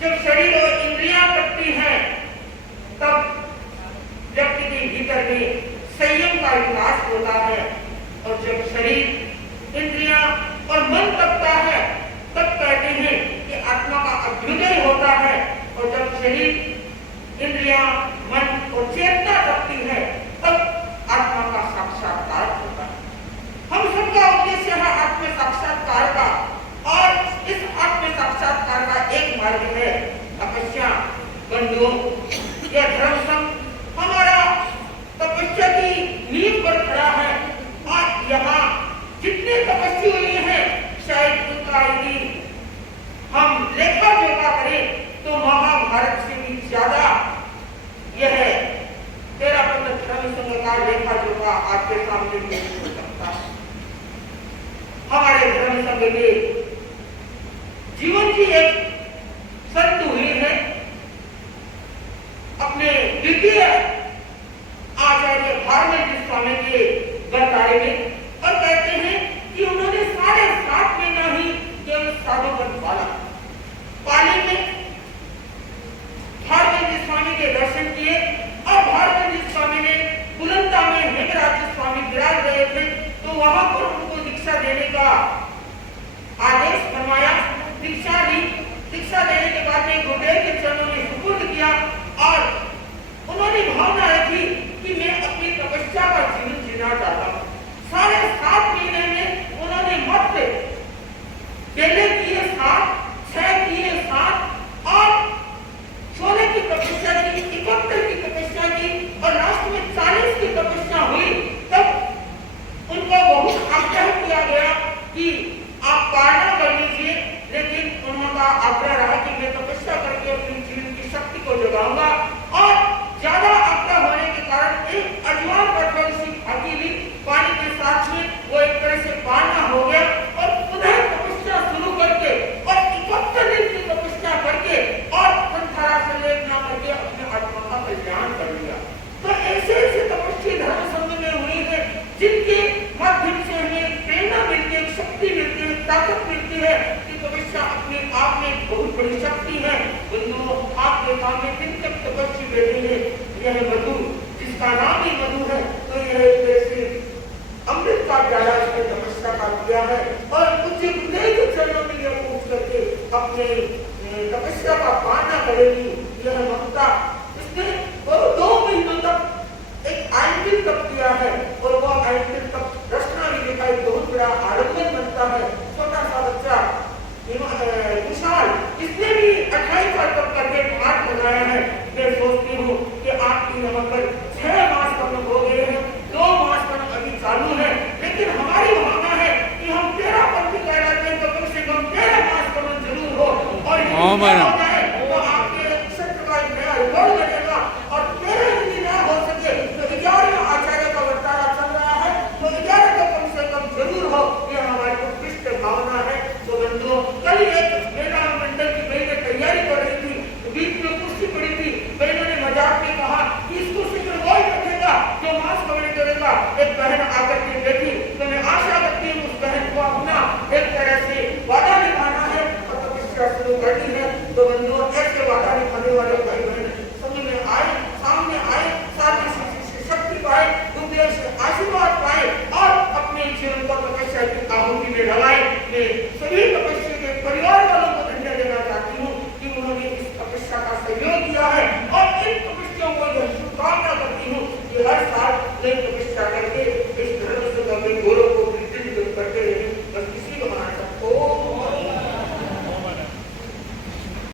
जब शरीर और इंद्रियां तपती हैं, तब व्यक्ति के भीतर में संयम का विकास होता है। और जब शरीर, इंद्रियां और मन तपता है, तब कहते हैं कि आत्मा का अभ्युदय होता है। और जब शरीर, इंद्रियां, मन और चेतना तपती है, तब आत्मा का साक्षात्कार होता है। हम सबका उद्देश्य है आत्म साक्षात्कार का, और इस आत्म साक्षात्कार का एक मार्ग है तपस्या। बंधुओं, यह धर्म संघ हमारा तपस्या की नींव पर खड़ा है। और यहाँ जितने तपस्वी हुए हैं, शायद उनका यदि हम लेखा जोखा करें तो महाभारत से भी ज्यादा यह 13 धर्म संघ का लेखा जोखा आपके सामने पेश हो सकता है। हमारे धर्म संघ के जीवन की एक संत हुए हैं अपने द्वितीय आचार्य भारत स्वामी के बरतारे में, और कहते हैं कि उन्होंने 7.5 महीना ही केवल साधुपद पाला। पाली में भारत स्वामी के दर्शन किए, और भारत स्वामी ने बुलंदा में हेमराज स्वामी विराज रहे थे, तो वहां पर उनको दीक्षा देने का आदेश फरमाया। दीक्षा दी। दीक्षा देने के बाद में गुरुदेव के चरणों में सुपुर्द किया, और उन्होंने भावना रखी कि मैं अपनी तपस्या का जीवन जीना चाहता हूँ। 7.5 महीने में उन्होंने मत केले किए 7, 6 किए 7, और 16 की तपस्या की, 71 की तपस्या की, और लास्ट में 40 की तपस्या हुई। तब उनको बहुत आग्रह किया गया कि आप पारणा कर लीजिए, लेकिन उनका आग्रह रहा कि मैं तपस्या करके अपनी जीवन की शक्ति को जगाऊंगा। और ज्यादा आग्रह होने के कारण एक अजवान कठोर सी खाती ली पानी के साथ में, वो एक तरह से पाना हो गया, और पुनः तपस्या शुरू करके और 71 दिन की तपस्या करके और संसारा से लेप ना करके अपने आत्मा का कल्याण कर लिया। तो ऐसे ऐसे तपस्वी धर्म संघ में हुए हैं, जिनके माध्यम से हमें प्रेरणा मिलती है, शक्ति मिलती है, ताकत मिलती है कि तपस्या अपने आप में बहुत बड़ी शक्ति है। बंधुओं, आपके सामने दिन तक तपस्वी बैठे हैं, यह मधु, जिसका नाम ही मधु है, तो यह एक तरह से अमृत का प्याला इसने तपस्या का दिया है। और कुछ गुरुदेव के चरणों में यह पूछ करके अपने तपस्या का पालना करेगी, यह ममता। इसने 2 महीनों तक एक आयंतिक तप किया है, और वह आयंतिक तप रचना भी दिखाई बहुत बड़ा आडंबर बनता है। छोटा सा बच्चा विशाल, इसने भी 28 साल तक करके पाठ बनाया है। मैं सोचती हूँ कि आपकी यहाँ पर 6 मास कर्म हो गए हैं, 2 मास कर्म अभी चालू है, लेकिन हमारी भावना है कि हम 13 पंथी कहलाते हैं, तो कम से कम 13 मास कर्म जरूर हो, और हो जाए तो आपके सत्य का एक नया रिकॉर्ड बनेगा। और 13 यदि न हो सके तो 11वें आचार्य का वर्तारा चल रहा है, तो 11 तो कम से कम जरूर हो, यह हमारी उत्कृष्ट भावना है। तो बंधुओं, कल एक मेरा मंडल की बहनें तैयारी कर रही थी, बीच में कुर्सी पड़ी थी, बहनों ने मजाक में कहा कि इस कुर्सी पर वही बैठेगा जो मांस कवड़ी करेगा। एक बहन आकर के बैठी, तो मैं आशा करती हूँ उस बहन को अपना एक तरह से वादा निभाना है और तपस्या शुरू करनी है। तो बंधुओं, ऐसे वादा निभाने वाले भाई बहन समझ में आए, सामने आए, साथ से शक्ति पाए, गुरुदेव से आशीर्वाद पाए, और अपने जीवन को तपस्या की आहुति में लगाए। मैं सभी तपस्या के परिवार वालों को धन्यवाद देना चाहती हूँ कि उन्होंने इस तपस्या का सहयोग किया है, और इन तपस्याओं को शुभकामना करती हूँ कि हर साल नई तपस्या करके